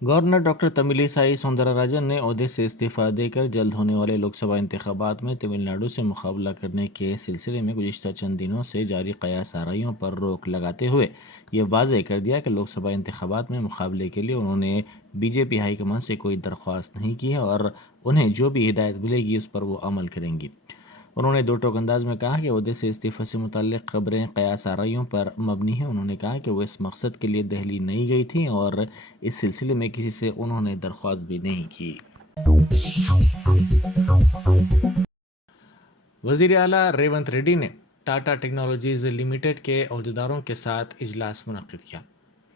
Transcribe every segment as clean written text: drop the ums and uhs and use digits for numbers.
Governor doctor Tamilisai Soundararajan ने ओहदे से इस्तीफा देकर जल्द होने वाले लोकसभा इंतखाबात में तमिलनाडु से मुकाबला करने के सिलसिले में गुज़िश्ता चंद दिनों से जारी कयास आराइयों पर रोक लगाते हुए ये वाज़ेह कर दिया कि लोकसभा इंतखाबात में मुकाबले के लिए उन्होंने बीजेपी हाईकमान से कोई दरख्वास्त नहीं की है और उन्हें जो भी हिदायत मिलेगी उस पर वो अमल करेंगी। उन्होंने दो टोक अंदाज में कहा कि ओहदे से इस्तीफ़े से मुतल्लिक़ खबरें कयास आराइयों पर मबनी हैं। उन्होंने कहा कि वो इस मकसद के लिए दहली नहीं गई थी और इस सिलसिले में किसी से उन्होंने दरख्वास्त भी नहीं की। वज़ीर आला रेवंत रेड्डी ने टाटा टेक्नोलॉजीज़ लिमिटेड के अहदेदारों के साथ इजलास मुनक़्क़िद किया।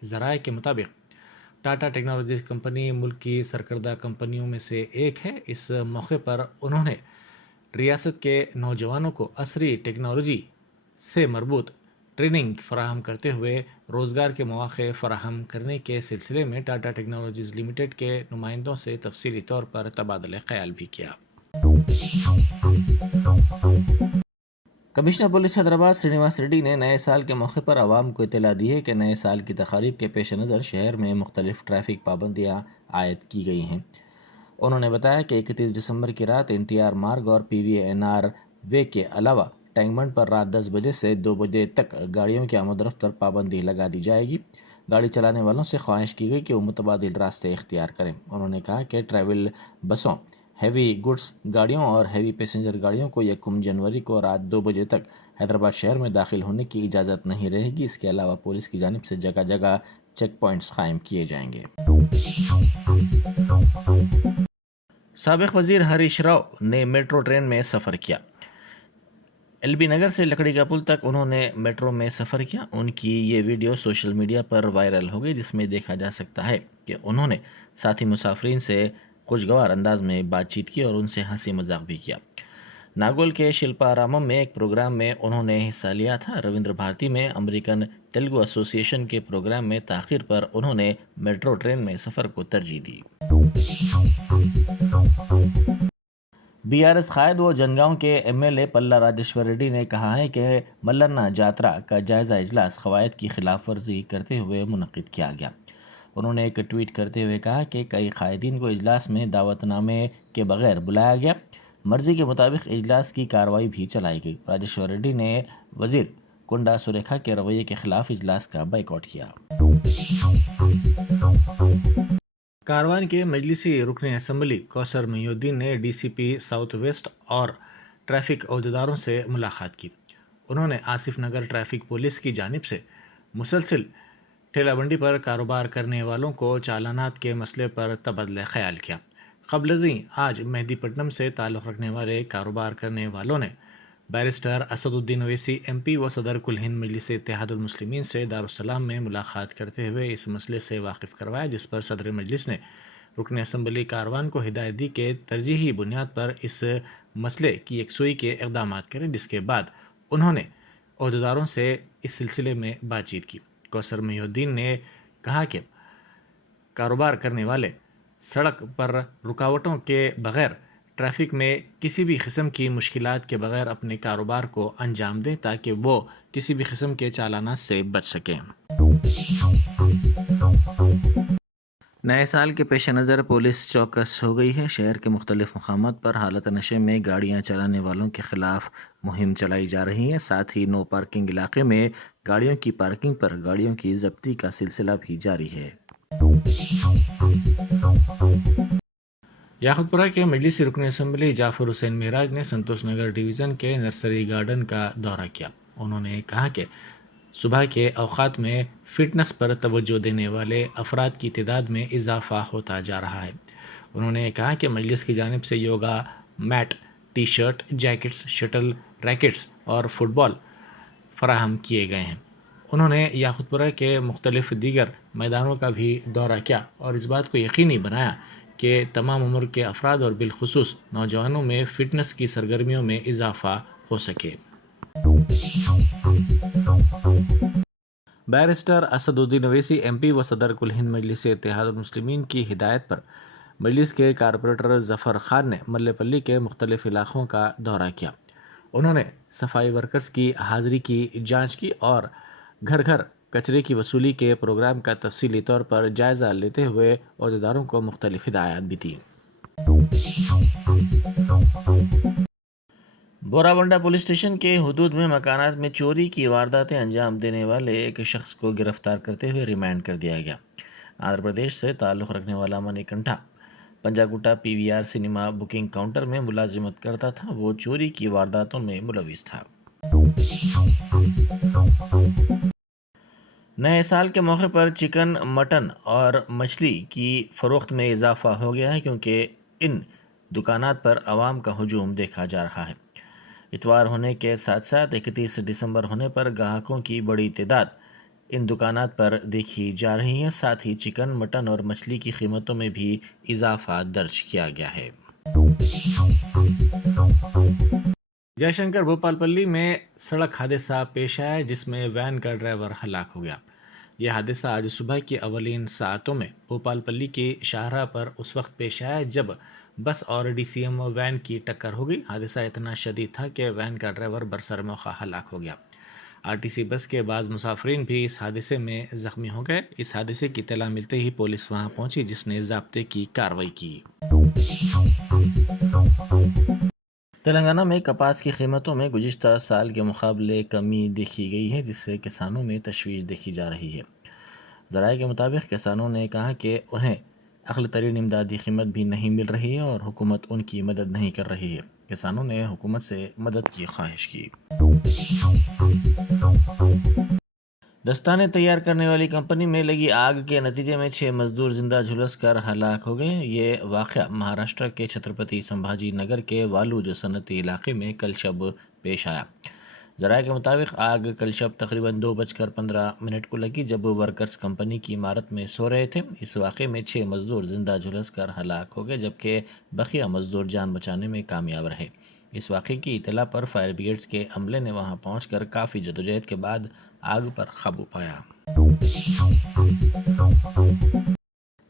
ज़राए के मुताबिक टाटा टेक्नोलॉजीज़ कंपनी मुल्क की सरकर्दा कंपनियों में से एक है। इस मौके पर उन्होंने रियासत के नौजवानों को असरी टेक्नोलॉजी से मरबूत ट्रेनिंग फराहम करते हुए रोज़गार के मौक़े फराहम करने के सिलसिले में टाटा टेक्नोलॉजीज़ लिमिटेड के नुमाइंदों से तफसीली तौर पर तबादला ख्याल भी किया। कमिश्नर पुलिस हैदराबाद श्रीनिवास रेड्डी ने नए साल के मौके पर आवाम को इत्तला दी है कि नए साल की तकारीब के पेश नज़र शहर में मुख्तलिफ ट्रैफिक पाबंदियाँ आयद की गई हैं। उन्होंने बताया कि 31 दिसंबर की रात NTR मार्ग और PVNR वे के अलावा टैंकबंड पर रात 10 बजे से 2 बजे तक गाड़ियों की आमद-ओ-रफ्त पर पाबंदी लगा दी जाएगी। गाड़ी चलाने वालों से ख्वाहिश की गई कि वो मुतबादिल रास्ते इख्तियार करें। उन्होंने कहा कि ट्रैवल बसों, हैवी गुड्स गाड़ियों और हैवी पैसेंजर गाड़ियों को 1 जनवरी को रात 2 बजे तक हैदराबाद शहर में दाखिल होने की इजाज़त नहीं रहेगी। इसके अलावा पुलिस की जानिब से जगह जगह चेक पॉइंट्स कायम किए जाएंगे। साबिक वज़ीर हरीश राव ने मेट्रो ट्रेन में सफ़र किया। LB नगर से लकड़ी का पुल तक उन्होंने मेट्रो में सफ़र किया। उनकी ये वीडियो सोशल मीडिया पर वायरल हो गई, जिसमें देखा जा सकता है कि उन्होंने साथी मुसाफिरीन से खुशगवार अंदाज में बातचीत की और उनसे हंसी मजाक भी किया। नागौल के शिल्पारामम में एक प्रोग्राम में उन्होंने हिस्सा लिया था। रविंद्र भारती में अमेरिकन तेलुगु एसोसिएशन के प्रोग्राम में ताख़िर पर उन्होंने मेट्रो ट्रेन में सफ़र को तरजीह दी। BRS कायद व जनगांव के MLA पल्ला राजेश्वर रेड्डी ने कहा है कि मल्लन्ना जात्रा का जायज़ा इजलास क़वायद की खिलाफ वर्जी करते हुए मुनक़्क़िद किया गया। उन्होंने एक ट्वीट करते हुए कहा कि कई कायदीन को इजलास में दावतनामे के बगैर बुलाया गया। मर्ज़ी के मुताबिक इजलास की कार्रवाई भी चलाई गई। राजेश्वर रेड्डी ने वज़ीर कुंडा सुरेखा के रवैये के खिलाफ इजलास का बाइकआउट किया। कारवान के मजलिसी रुकन असम्बली कौसर मोहिउद्दीन ने DCP साउथ वेस्ट और ट्रैफिक अहदेदारों से मुलाकात की। उन्होंने आसिफ नगर ट्रैफिक पुलिस की जानिब से मुसलसिल ठेलाबंडी पर कारोबार करने वालों को चालानात के मसले पर तबादला ख्याल किया। क़ब्ल आज मेहदीपट्टनम से ताल्लुक़ रखने वाले कारोबार करने वालों ने बैरिस्टर असदुद्दीन ओवैसी MP व सदर कुल हिंद मजलिस इत्तेहादुल मुस्लिमीन से दारुस्सलाम में मुलाकात करते हुए इस मसले से वाकिफ़ करवाया, जिस पर सदर मजलिस ने रुकन असम्बली कारवान को हिदायत दी कि तरजीही बुनियाद पर इस मसले की यकसुई के इक़दाम करें। जिसके बाद उन्होंने अहदेदारों से इस सिलसिले में बातचीत की। कौसर मोहिउद्दीन ने कहा कि कारोबार करने वाले सड़क पर रुकावटों के बग़ैर ट्रैफिक में किसी भी किस्म की मुश्किलात के बगैर अपने कारोबार को अंजाम दें ताकि वो किसी भी किस्म के चालाना से बच सकें। नए साल के पेश नज़र पुलिस चौकस हो गई है। शहर के मुख्तलिफ मकामात पर हालत नशे में गाड़ियाँ चलाने वालों के खिलाफ मुहिम चलाई जा रही है। साथ ही नो पार्किंग इलाके में गाड़ियों की पार्किंग पर गाड़ियों की जब्ती का सिलसिला भी जारी है। याकुतपुरा के मजलिसी रुकन असम्बली जाफर हुसैन मेराज ने संतोष नगर डिवीज़न के नर्सरी गार्डन का दौरा किया। उन्होंने कहा कि सुबह के औक़ात में फ़िटनेस पर तवज्जो देने वाले अफराद की तादाद में इजाफ़ा होता जा रहा है। उन्होंने कहा कि मजलिस की जानिब से yoga mat, t-shirt, jackets, shuttle rackets और फुटबॉल फराहम किए गए हैं। उन्होंने याकुतपुरा के मुख्तलिफ दीगर मैदानों का भी दौरा किया और इस बात को यकीनी बनाया कि तमाम उम्र के अफराद और बिलखुसूस नौजवानों में फ़िटनेस की सरगर्मियों में इजाफ़ा हो सके। बैरिस्टर असदुद्दीन ओवैसी MP व सदर कुल हिंद मजलिस इत्तेहादुल मुस्लिमीन की हिदायत पर मजलिस के कारपोरेटर ज़फ़र खान ने मल्लेपल्ली के मुख्तलिफ इलाक़ों का दौरा किया। उन्होंने सफाई वर्कर्स की हाज़िरी की जाँच की और घर घर کچرے کی وصولی کے پروگرام کا تفصیلی طور پر جائزہ لیتے ہوئے عہدیداروں کو مختلف ہدایات بھی دیں۔ بورابنڈا پولیس اسٹیشن کے حدود میں مکانات میں چوری کی وارداتیں انجام دینے والے ایک شخص کو گرفتار کرتے ہوئے ریمانڈ کر دیا گیا۔ آندھرا پردیش سے تعلق رکھنے والا Manikantha Panjagutta P V R cinema booking counter میں ملازمت کرتا تھا۔ وہ چوری کی وارداتوں میں ملوث تھا۔ نئے سال کے موقع پر چکن، مٹن اور مچھلی کی فروخت میں اضافہ ہو گیا ہے کیونکہ ان دکانات پر عوام کا ہجوم دیکھا جا رہا ہے۔ اتوار ہونے کے ساتھ ساتھ 31 دسمبر ہونے پر گاہکوں کی بڑی تعداد ان دکانات پر دیکھی جا رہی ہے۔ ساتھ ہی چکن، مٹن اور مچھلی کی قیمتوں میں بھی اضافہ درج کیا گیا ہے۔ جے شنکر بھوپال پلی میں سڑک حادثہ پیش آیا جس میں وین کا ڈرائیور ہلاک ہو گیا۔ یہ حادثہ آج صبح کی اولین ساعتوں میں بھوپال پلی کی شاہراہ پر اس وقت پیش آیا جب بس اور ڈی سی ایم وین کی ٹکر ہو گئی۔ حادثہ اتنا شدید تھا کہ وین کا ڈرائیور برسر موقع ہلاک ہو گیا۔ آر ٹی سی بس کے بعض مسافرین بھی اس حادثے میں زخمی ہو گئے۔ اس حادثے کی اطلاع ملتے ہی پولیس وہاں پہنچی جس نے ضابطے کی کارروائی کی۔ تلنگانہ میں کپاس کی قیمتوں میں گزشتہ سال کے مقابلے کمی دیکھی گئی ہے جس سے کسانوں میں تشویش دیکھی جا رہی ہے۔ ذرائع کے مطابق کسانوں نے کہا کہ انہیں اقل ترین امدادی قیمت بھی نہیں مل رہی ہے اور حکومت ان کی مدد نہیں کر رہی ہے۔ کسانوں نے حکومت سے مدد کی خواہش کی۔ دستانے تیار کرنے والی کمپنی میں لگی آگ کے نتیجے میں 6 مزدور زندہ جھلس کر ہلاک ہو گئے۔ یہ واقعہ مہاراشٹر کے چھترپتی سمبھاجی نگر کے والوج صنعتی علاقے میں کل شب پیش آیا۔ ذرائع کے مطابق آگ کل شب تقریباً 2:15 کو لگی جب ورکرز کمپنی کی عمارت میں سو رہے تھے۔ اس واقعے میں 6 مزدور زندہ جھلس کر ہلاک ہو گئے جبکہ بقیہ مزدور جان بچانے میں کامیاب رہے۔ اس واقعے کی اطلاع پر فائر بریگیڈ کے عملے نے وہاں پہنچ کر کافی جدوجہد کے بعد آگ پر قابو پایا۔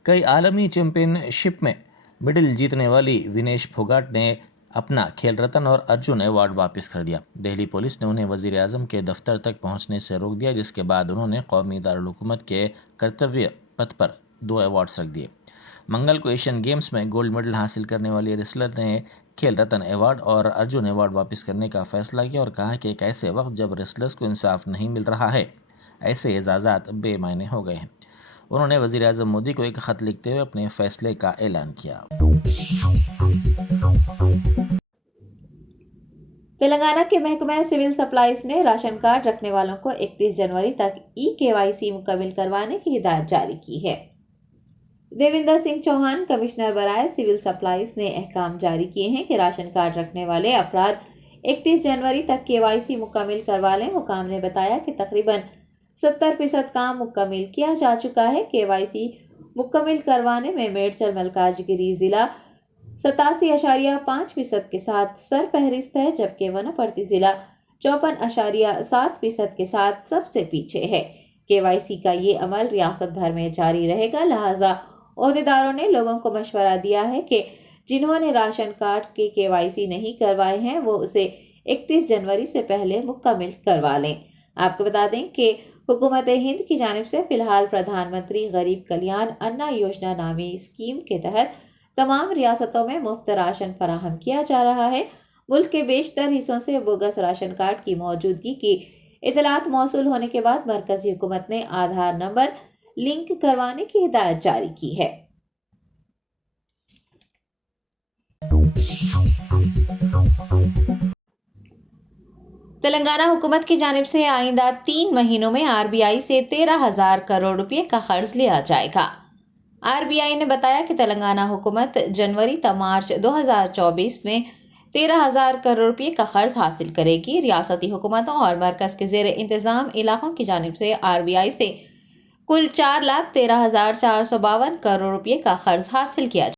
کئی عالمی چیمپئن شپ میں میڈل جیتنے والی وینیش پھوگاٹ نے اپنا کھیل رتن اور ارجن ایوارڈ واپس کر دیا۔ دہلی پولیس نے انہیں وزیر اعظم کے دفتر تک پہنچنے سے روک دیا جس کے بعد انہوں نے قومی دارالحکومت کے کرتویہ پتھ پر 2 ایوارڈز رکھ دیے۔ منگل کو ایشین گیمز میں گولڈ میڈل حاصل کرنے والی ریسلر نے کھیل رتن ایوارڈ اور ارجن ایوارڈ واپس کرنے کا فیصلہ کیا اور کہا کہ ایک ایسے وقت جب ریسلرز کو انصاف نہیں مل رہا ہے ایسے اعزازات بے معنی ہو گئے ہیں۔ انہوں نے وزیر اعظم مودی کو ایک خط لکھتے ہوئے اپنے فیصلے کا اعلان کیا۔ تلنگانہ کے محکمہ سول سپلائز نے راشن کارڈ رکھنے والوں کو 31 جنوری تک KYC مکمل کروانے کی ہدایت جاری کی ہے۔ دیویندر سنگھ چوہان کمشنر برائے سول سپلائز نے احکام جاری کیے ہیں کہ راشن کارڈ رکھنے والے افراد 31 جنوری تک KYC مکمل کروا لیں۔ حکام نے بتایا کہ تقریباً 70% کام مکمل کیا جا چکا ہے۔ KYC مکمل کروانے میں میڈچل ملکاجگیری ضلع 87.5% کے ساتھ سر فہرست ہے جبکہ وناپرتی ضلع 54.7% کے ساتھ سب سے پیچھے ہے۔ KYC کا یہ عمل ریاست بھر میں جاری رہے گا، لہٰذا عہدیداروں نے لوگوں کو مشورہ دیا ہے کہ جنہوں نے راشن کارڈ کے KYC نہیں کروائے ہیں وہ اسے 31 جنوری سے پہلے مکمل کروا لیں۔ آپ کو بتا دیں کہ حکومت ہند کی جانب سے فی الحال پردھان منتری غریب کلیان انا یوجنا نامی اسکیم کے تحت تمام ریاستوں میں مفت راشن فراہم کیا جا رہا ہے۔ ملک کے بیشتر حصوں سے بوگس راشن کارڈ کی موجودگی کی اطلاعات موصول ہونے کے بعد مرکزی حکومت نے آدھار نمبر لنک کروانے کی ہدایت جاری کی ہے۔ تلنگانہ حکومت کی جانب سے آئندہ 3 مہینوں میں RBI سے 13,000 کروڑ روپے کا قرض لیا جائے گا۔ RBI نے بتایا کہ تلنگانہ حکومت جنوری تا مارچ 2024 میں 13,000 کروڑ روپے کا قرض حاصل کرے گی۔ ریاستی حکومتوں اور مرکز کے زیر انتظام علاقوں کی جانب سے RBI سے کل 4,13,452 کروڑ روپے کا قرض حاصل کیا